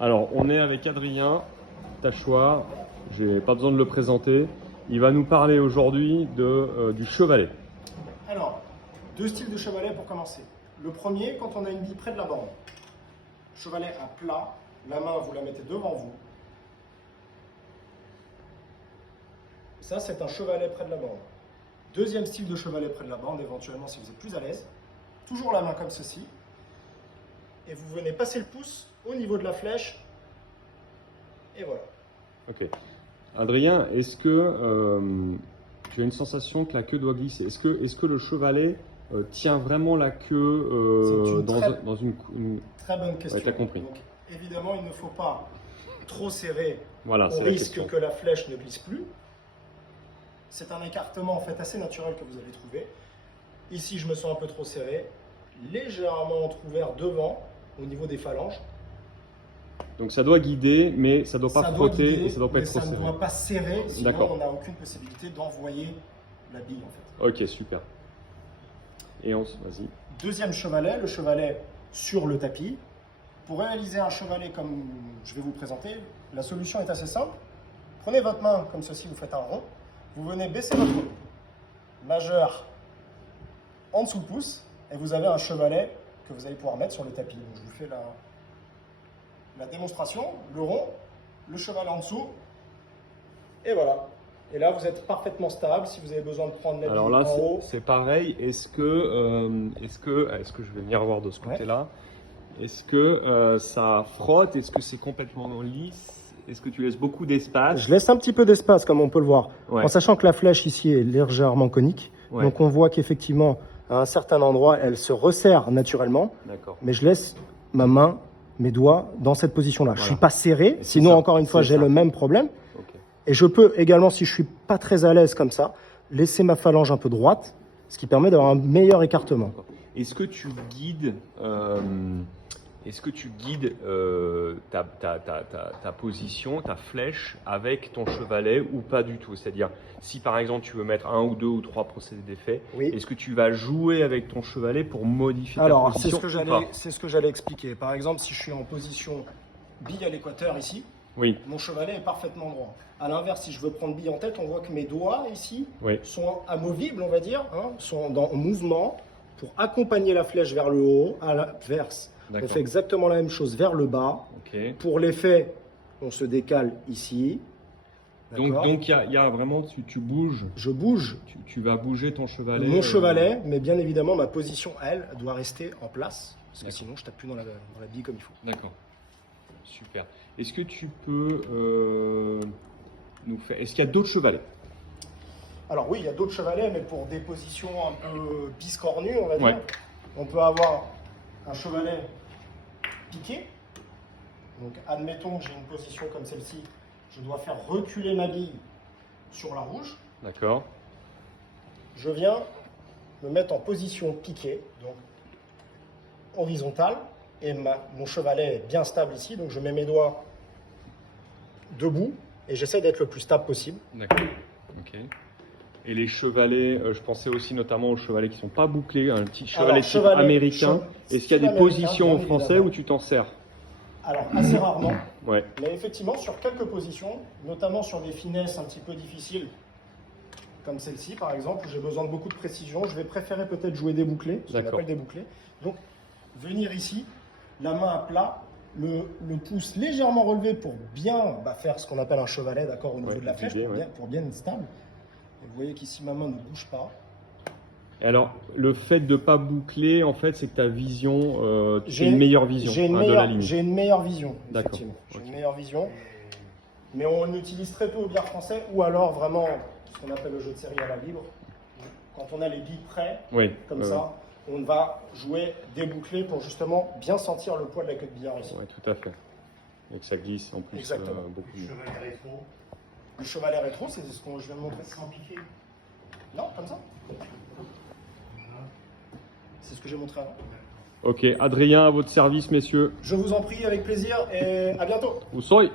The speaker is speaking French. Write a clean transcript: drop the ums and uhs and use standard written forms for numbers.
Alors, on est avec Adrien Tachoir, j'ai pas besoin de le présenter. Il va nous parler aujourd'hui du chevalet. Alors, deux styles de chevalet pour commencer. Le premier, quand on a une bille près de la borne. Chevalet à plat, la main vous la mettez devant vous. Ça, c'est un chevalet près de la borne. Deuxième style de chevalet près de la borne, éventuellement si vous êtes plus à l'aise. Toujours la main comme ceci. Et vous venez passer le pouce au niveau de la flèche. Et voilà. Ok. Adrien, est-ce que tu as une sensation que la queue doit glisser? Est-ce que le chevalet tient vraiment la queue dans une... Très bonne question. Ouais, t'as compris. Donc, évidemment, il ne faut pas trop serrer Voilà, au risque que la flèche ne glisse plus. C'est un écartement en fait assez naturel que vous allez trouver. Ici, je me sens un peu trop serré, légèrement entrouvert devant, au niveau des phalanges. Donc ça doit guider, mais ça ne doit pas frotter et ça ne doit pas être trop serré. Ça ne doit pas serrer, sinon D'accord. on n'a aucune possibilité d'envoyer la bille en fait. Ok, super. Et vas-y. Deuxième chevalet, le chevalet sur le tapis. Pour réaliser un chevalet comme je vais vous présenter, la solution est assez simple. Prenez votre main comme ceci, vous faites un rond. Vous venez baisser votre majeur en dessous le pouce et vous avez un chevalet que vous allez pouvoir mettre sur le tapis. Donc je vous fais la démonstration, le rond, le chevalet en dessous et voilà. Et là vous êtes parfaitement stable si vous avez besoin de prendre la bille Alors là, en haut. c'est pareil. Est-ce que je vais venir voir de ce côté-là? Est-ce que ça frotte? Est-ce que c'est complètement lisse? Est-ce que tu laisses beaucoup d'espace? Je laisse un petit peu d'espace comme on peut le voir, Ouais. en sachant que la flèche ici est légèrement conique. Ouais. Donc on voit qu'effectivement à un certain endroit elle se resserre naturellement. D'accord. Mais je laisse ma main, mes doigts dans cette position-là. Voilà. Je ne suis pas serré, Et sinon ça, encore une fois c'est j'ai ça. le même problème. Ok. Et je peux également, si je suis pas très à l'aise comme ça, laisser ma phalange un peu droite, ce qui permet d'avoir un meilleur écartement. Est-ce que tu guides, ta position, ta flèche avec ton chevalet ou pas du tout? C'est-à-dire, si par exemple tu veux mettre un ou deux ou trois procédés d'effet, Oui. est-ce que tu vas jouer avec ton chevalet pour modifier Alors, ta position c'est ce que j'allais expliquer. Par exemple, si je suis en position bille à l'équateur ici, Oui, mon chevalet est parfaitement droit. À l'inverse, si je veux prendre bille en tête, on voit que mes doigts ici oui. sont amovibles, on va dire, hein, sont en mouvement pour accompagner la flèche vers le haut, à l'inverse. On D'accord. fait exactement la même chose vers le bas. Ok. Pour l'effet, on se décale ici. Donc D'accord. il y a vraiment, tu bouges, Je bouge tu vas bouger ton chevalet. mon chevalet, mais bien évidemment, ma position, elle, doit rester en place. Parce que D'accord. sinon, je tape plus dans la bille comme il faut. D'accord. Super. Est-ce que tu peux nous faire... Est-ce qu'il y a d'autres chevalets? Alors oui, il y a d'autres chevalets, mais pour des positions un peu biscornues, on va dire. Ouais. On peut avoir un chevalet piqué. Donc admettons que j'ai une position comme celle-ci, je dois faire reculer ma bille sur la rouge. D'accord. Je viens me mettre en position piquée, donc horizontale, et mon chevalet est bien stable ici, donc je mets mes doigts debout et j'essaie d'être le plus stable possible. D'accord. Ok. Et les chevalets, je pensais aussi notamment aux chevalets qui ne sont pas bouclés, un petit chevalet Alors, type chevalet, américain. Est-ce qu'il y a des américain, positions bien en français évidemment. où tu t'en sers? Alors assez rarement, Ouais. mais effectivement sur quelques positions, notamment sur des finesses un petit peu difficiles, comme celle-ci par exemple, où j'ai besoin de beaucoup de précision, je vais préférer peut-être jouer des bouclés, ce qu'on D'accord. appelle des bouclés. Donc venir ici, la main à plat, le pouce légèrement relevé pour bien faire ce qu'on appelle un chevalet, d'accord, au niveau Ouais, de la flèche, guider, pour bien être stable. Et vous voyez qu'ici ma main ne bouge pas. Et alors, le fait de ne pas boucler, en fait, c'est que ta vision, tu as J'ai une meilleure vision de la ligne. J'ai une meilleure vision, D'accord. effectivement. J'ai Ok. une meilleure vision. Mais on utilise très peu au billard français, ou alors vraiment ce qu'on appelle le jeu de série à la libre. Quand on a les billes près, Oui. comme ça, on va jouer des bouclés pour justement bien sentir le poids de la queue de billard ici. Oui, tout à fait. Et que ça glisse en plus Exactement. beaucoup mieux. Chevalet rétro, Le chevalet rétro, c'est ce que je viens de montrer. sans piquer. Non, comme ça. C'est ce que j'ai montré avant. Ok, Adrien, à votre service, messieurs. Je vous en prie, avec plaisir, et à bientôt. Vous saurez.